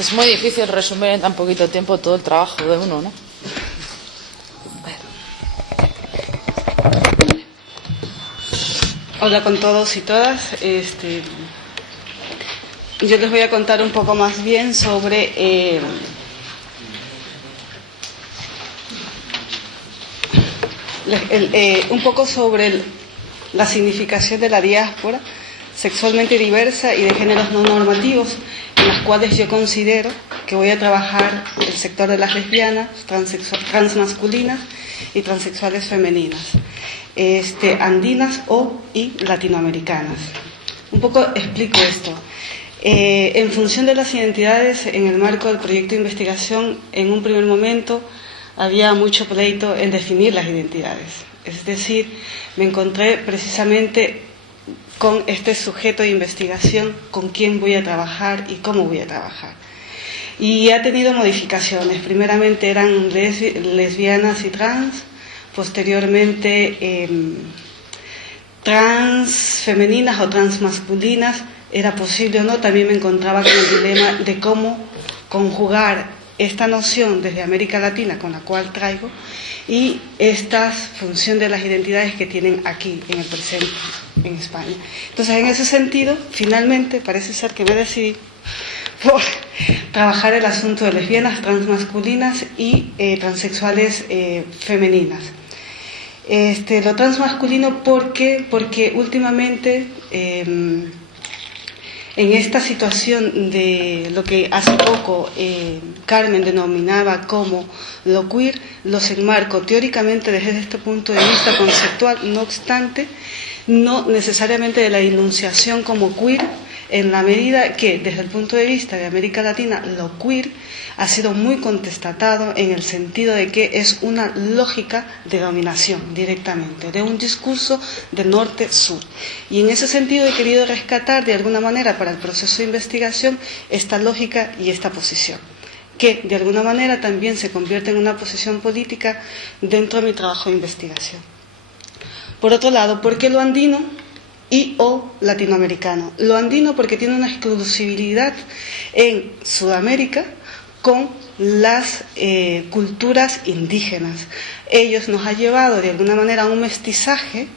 Es muy difícil resumir en tan poquito tiempo todo el trabajo de uno, ¿no? Hola con todos y todas. Yo les voy a contar un poco más bien sobre la significación de la diáspora sexualmente diversa y de géneros no normativos, en las cuales yo considero que voy a trabajar el sector de las lesbianas, transmasculinas y transexuales femeninas, andinas y latinoamericanas. Un poco explico esto. En función de las identidades, en el marco del proyecto de investigación, en un primer momento había mucho pleito en definir las identidades. Es decir, me encontré precisamente con este sujeto de investigación, con quién voy a trabajar y cómo voy a trabajar. Y ha tenido modificaciones. Primeramente eran lesbianas y trans, posteriormente trans femeninas o transmasculinas, era posible o no. También me encontraba con el dilema de cómo conjugar esta noción desde América Latina, con la cual traigo, y esta función de las identidades que tienen aquí, en el presente, en España. Entonces, en ese sentido, finalmente, parece ser que me decidí por trabajar el asunto de lesbianas, transmasculinas y transexuales femeninas. Lo transmasculino, ¿por qué? Porque últimamente, en esta situación de lo que hace poco Carmen denominaba como lo queer, los enmarco teóricamente desde este punto de vista conceptual, no obstante, no necesariamente de la enunciación como queer, en la medida que desde el punto de vista de América Latina lo queer ha sido muy contestatado en el sentido de que es una lógica de dominación directamente, de un discurso de norte-sur. Y en ese sentido he querido rescatar de alguna manera para el proceso de investigación esta lógica y esta posición, que de alguna manera también se convierte en una posición política dentro de mi trabajo de investigación. Por otro lado, ¿por qué lo andino o latinoamericano? Lo andino porque tiene una exclusividad en Sudamérica con las culturas indígenas. Ellos nos ha llevado de alguna manera a un mestizaje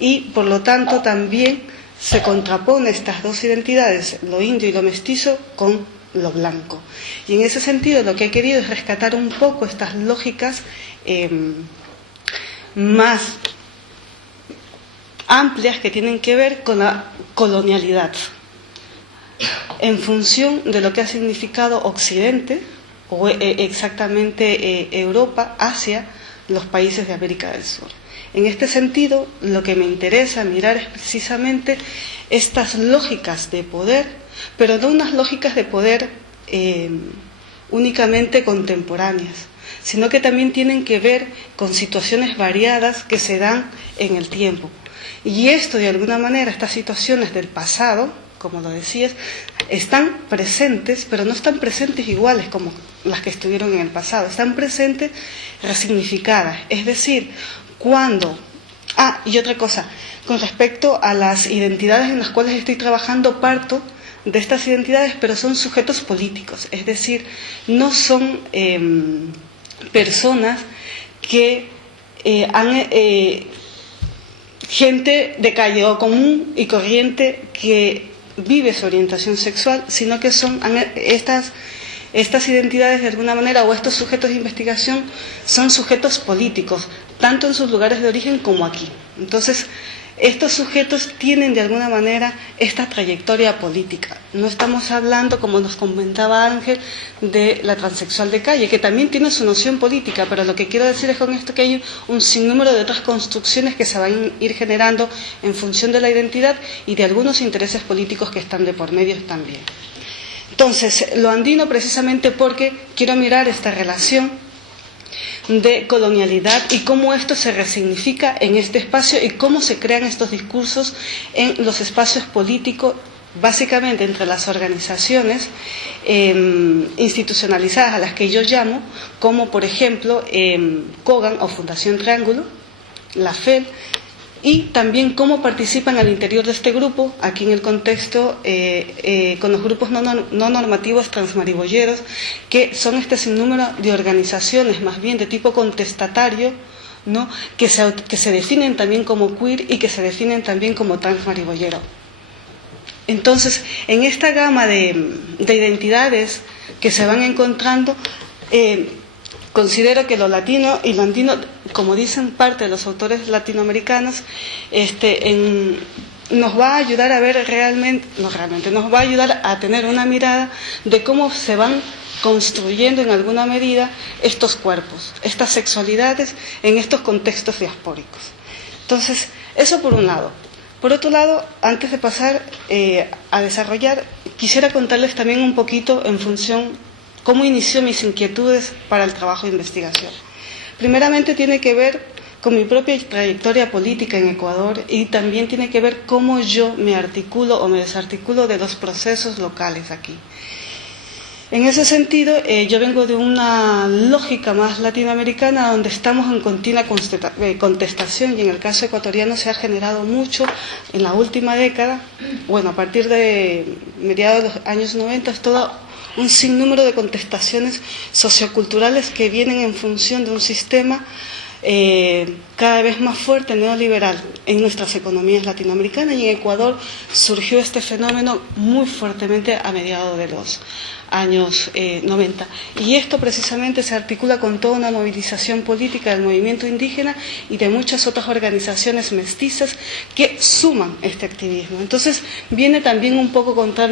y por lo tanto también se contrapone estas dos identidades, lo indio y lo mestizo, con lo blanco. Y en ese sentido lo que he querido es rescatar un poco estas lógicas más amplias que tienen que ver con la colonialidad, en función de lo que ha significado Occidente, o exactamente Europa, hacia los países de América del Sur. En este sentido, lo que me interesa mirar es precisamente estas lógicas de poder, pero no unas lógicas de poder únicamente contemporáneas, sino que también tienen que ver con situaciones variadas que se dan en el tiempo. Y esto, de alguna manera, estas situaciones del pasado, como lo decías, están presentes, pero no están presentes iguales como las que estuvieron en el pasado, están presentes resignificadas. Es decir, cuando... y otra cosa, con respecto a las identidades en las cuales estoy trabajando, parto de estas identidades, pero son sujetos políticos, es decir, no son personas que gente de calle o común y corriente que vive su orientación sexual, sino que son estas identidades de alguna manera, o estos sujetos de investigación son sujetos políticos, tanto en sus lugares de origen como aquí. Entonces, estos sujetos tienen de alguna manera esta trayectoria política. No estamos hablando, como nos comentaba Ángel, de la transexual de calle, que también tiene su noción política, pero lo que quiero decir es con esto que hay un sinnúmero de otras construcciones que se van a ir generando en función de la identidad y de algunos intereses políticos que están de por medio también. Entonces, lo andino precisamente porque quiero mirar esta relación de colonialidad y cómo esto se resignifica en este espacio y cómo se crean estos discursos en los espacios políticos, básicamente entre las organizaciones institucionalizadas a las que yo llamo, como por ejemplo COGAN o Fundación Triángulo, la FED, y también cómo participan al interior de este grupo, aquí en el contexto, con los grupos no normativos transmaribolleros, que son este sinnúmero de organizaciones, más bien de tipo contestatario, ¿no?, que se definen también como queer y que se definen también como transmaribollero. Entonces, en esta gama de identidades que se van encontrando, considero que lo latino y lo andino, como dicen parte de los autores latinoamericanos, nos va a ayudar a ver nos va a ayudar a tener una mirada de cómo se van construyendo en alguna medida estos cuerpos, estas sexualidades en estos contextos diaspóricos. Entonces, eso por un lado. Por otro lado, antes de pasar a desarrollar, quisiera contarles también un poquito en función cómo inició mis inquietudes para el trabajo de investigación. Primeramente tiene que ver con mi propia trayectoria política en Ecuador y también tiene que ver cómo yo me articulo o me desarticulo de los procesos locales aquí. En ese sentido, yo vengo de una lógica más latinoamericana donde estamos en continua contestación, y en el caso ecuatoriano se ha generado mucho en la última década, bueno, a partir de mediados de los años 90, es todo un sinnúmero de contestaciones socioculturales que vienen en función de un sistema cada vez más fuerte neoliberal en nuestras economías latinoamericanas, y en Ecuador surgió este fenómeno muy fuertemente a mediados de los años 90. Y esto precisamente se articula con toda una movilización política del movimiento indígena y de muchas otras organizaciones mestizas que suman este activismo. Entonces viene también un poco contra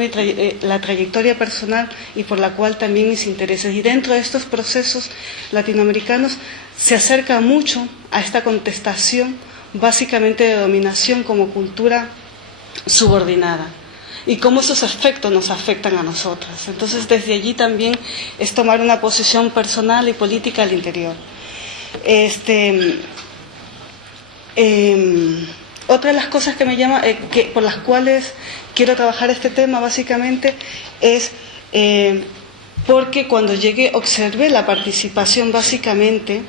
la trayectoria personal y por la cual también mis intereses. Y dentro de estos procesos latinoamericanos se acerca mucho a esta contestación básicamente de dominación como cultura subordinada, y cómo esos efectos nos afectan a nosotras. Entonces, desde allí también es tomar una posición personal y política al interior. Otra de las cosas que me llama, por las cuales quiero trabajar este tema, básicamente, es porque cuando llegué observé la participación, básicamente,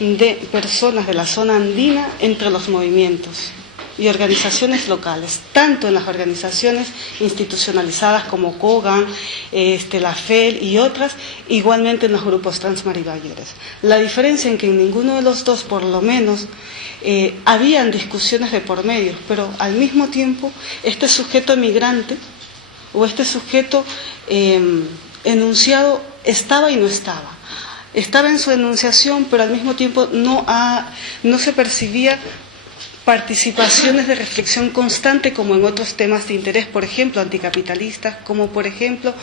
de personas de la zona andina entre los movimientos y organizaciones locales, tanto en las organizaciones institucionalizadas como COGAN, la FEL y otras, igualmente en los grupos transmariballeros. La diferencia en que en ninguno de los dos, por lo menos, habían discusiones de por medio, pero al mismo tiempo este sujeto migrante o este sujeto enunciado estaba y no estaba. Estaba en su enunciación, pero al mismo tiempo no se percibía participaciones de reflexión constante como en otros temas de interés, por ejemplo, anticapitalistas, como por ejemplo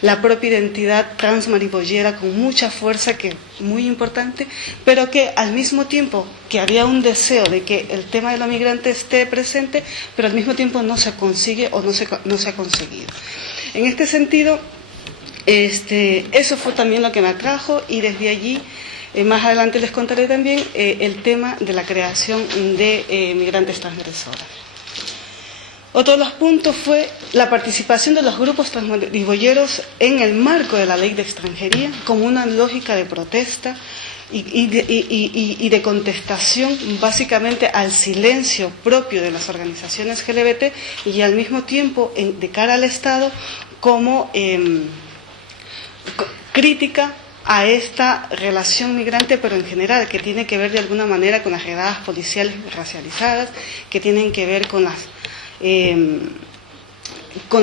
la propia identidad transmaribollera con mucha fuerza, que es muy importante, pero que al mismo tiempo que había un deseo de que el tema de los migrantes esté presente, pero al mismo tiempo no se consigue o no se ha conseguido. En este sentido, eso fue también lo que me atrajo, y desde allí más adelante les contaré también el tema de la creación de migrantes transgresoras. Otro de los puntos fue la participación de los grupos transmaribolleros en el marco de la ley de extranjería como una lógica de protesta y de contestación básicamente al silencio propio de las organizaciones LGBT, y al mismo tiempo de cara al Estado como crítica a esta relación migrante, pero en general, que tiene que ver de alguna manera con las redadas policiales racializadas, que tienen que ver con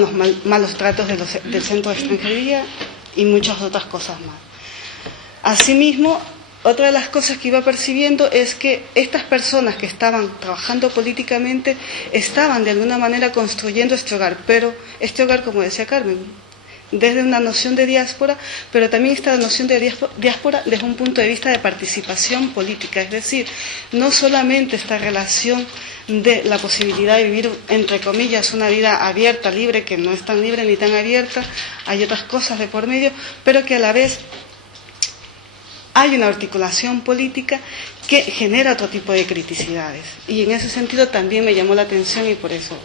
los malos tratos del centro de extranjería y muchas otras cosas más. Asimismo, otra de las cosas que iba percibiendo es que estas personas que estaban trabajando políticamente estaban de alguna manera construyendo este hogar, pero este hogar, como decía Carmen, desde una noción de diáspora, pero también esta noción de diáspora desde un punto de vista de participación política, es decir, no solamente esta relación de la posibilidad de vivir, entre comillas, una vida abierta, libre, que no es tan libre ni tan abierta, hay otras cosas de por medio, pero que a la vez hay una articulación política que genera otro tipo de criticidades, y en ese sentido también me llamó la atención, y por eso.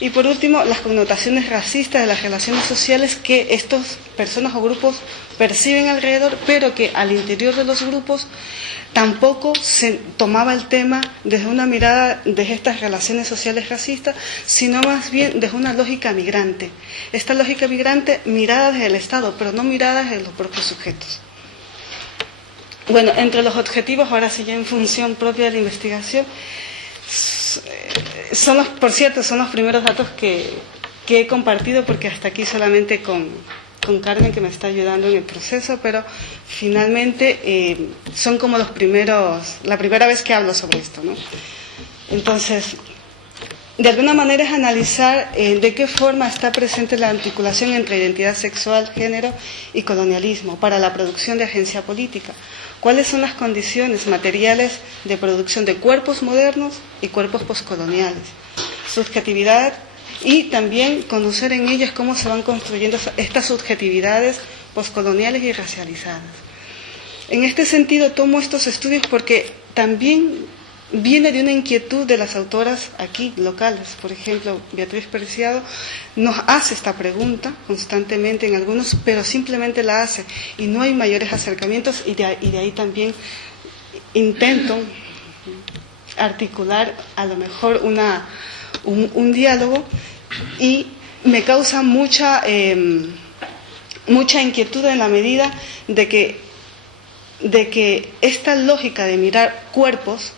Y por último, las connotaciones racistas de las relaciones sociales que estas personas o grupos perciben alrededor, pero que al interior de los grupos tampoco se tomaba el tema desde una mirada de estas relaciones sociales racistas, sino más bien desde una lógica migrante. Esta lógica migrante mirada desde el Estado, pero no mirada desde los propios sujetos. Bueno, entre los objetivos, ahora sí ya en función propia de la investigación, por cierto, son los primeros datos que he compartido, porque hasta aquí solamente con Carmen, que me está ayudando en el proceso, pero finalmente son como la primera vez que hablo sobre esto, ¿no? Entonces, de alguna manera es analizar de qué forma está presente la articulación entre identidad sexual, género y colonialismo para la producción de agencia política. ¿Cuáles son las condiciones materiales de producción de cuerpos modernos y cuerpos poscoloniales? Subjetividad, y también conocer en ellas cómo se van construyendo estas subjetividades poscoloniales y racializadas. En este sentido tomo estos estudios porque también viene de una inquietud de las autoras aquí, locales. Por ejemplo, Beatriz Preciado nos hace esta pregunta constantemente en algunos, pero simplemente la hace y no hay mayores acercamientos, y de ahí también intento articular a lo mejor un diálogo, y me causa mucha inquietud en la medida de que esta lógica de mirar cuerpos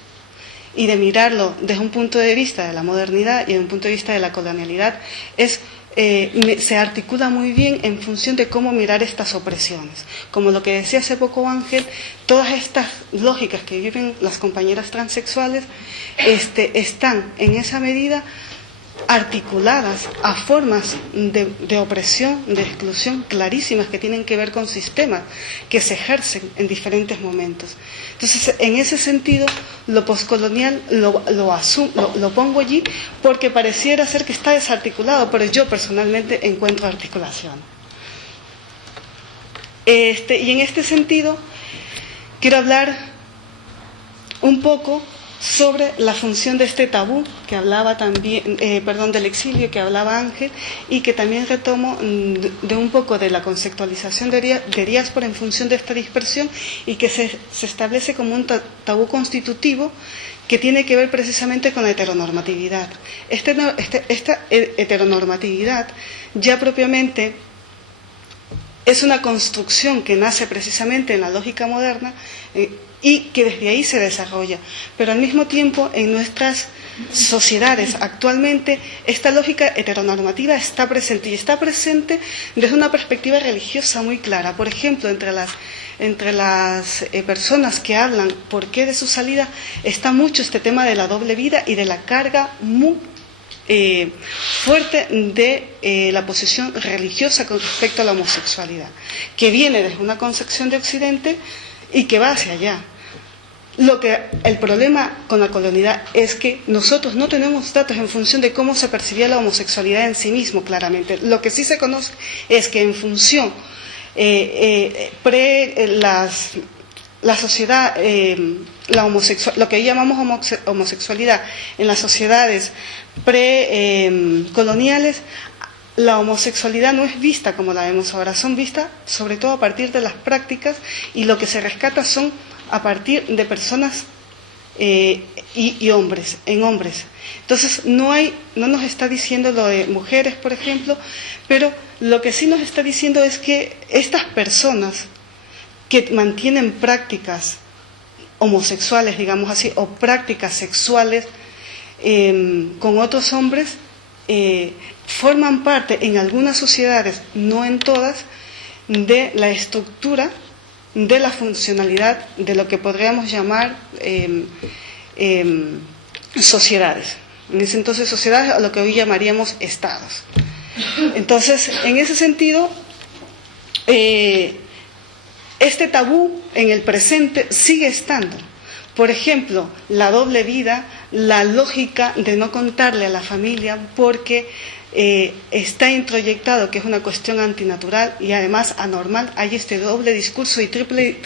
y de mirarlo desde un punto de vista de la modernidad y desde un punto de vista de la colonialidad se articula muy bien en función de cómo mirar estas opresiones. Como lo que decía hace poco Ángel, todas estas lógicas que viven las compañeras transexuales están en esa medida articuladas a formas de opresión, de exclusión clarísimas, que tienen que ver con sistemas que se ejercen en diferentes momentos. Entonces, en ese sentido, lo poscolonial lo pongo allí porque pareciera ser que está desarticulado, pero yo personalmente encuentro articulación. Y en este sentido, quiero hablar un poco sobre la función de este tabú que hablaba también, del exilio que hablaba Ángel, y que también retomo de un poco de la conceptualización de diáspora en función de esta dispersión, y que se establece como un tabú constitutivo que tiene que ver precisamente con la heteronormatividad. Esta heteronormatividad ya propiamente es una construcción que nace precisamente en la lógica moderna, y que desde ahí se desarrolla. Pero al mismo tiempo, en nuestras sociedades actualmente, esta lógica heteronormativa está presente, y está presente desde una perspectiva religiosa muy clara. Por ejemplo, entre las personas que hablan por qué de su salida, está mucho este tema de la doble vida y de la carga muy fuerte de la posición religiosa con respecto a la homosexualidad, que viene desde una concepción de Occidente y que va hacia allá. El problema con la colonialidad es que nosotros no tenemos datos en función de cómo se percibía la homosexualidad en sí mismo, claramente. Lo que sí se conoce es que en función la sociedad, lo que llamamos homosexualidad en las sociedades precoloniales, la homosexualidad no es vista como la vemos ahora, son vistas sobre todo a partir de las prácticas, y lo que se rescata son a partir de personas y hombres, en hombres. Entonces no nos está diciendo lo de mujeres, por ejemplo, pero lo que sí nos está diciendo es que estas personas que mantienen prácticas homosexuales, digamos así, o prácticas sexuales con otros hombres, forman parte en algunas sociedades, no en todas, de la estructura, de la funcionalidad de lo que podríamos llamar sociedades. En ese entonces sociedades, a lo que hoy llamaríamos estados. Entonces, en ese sentido, este tabú en el presente sigue estando. Por ejemplo, la doble vida, la lógica de no contarle a la familia porque está introyectado que es una cuestión antinatural y además anormal. Hay este doble discurso y triple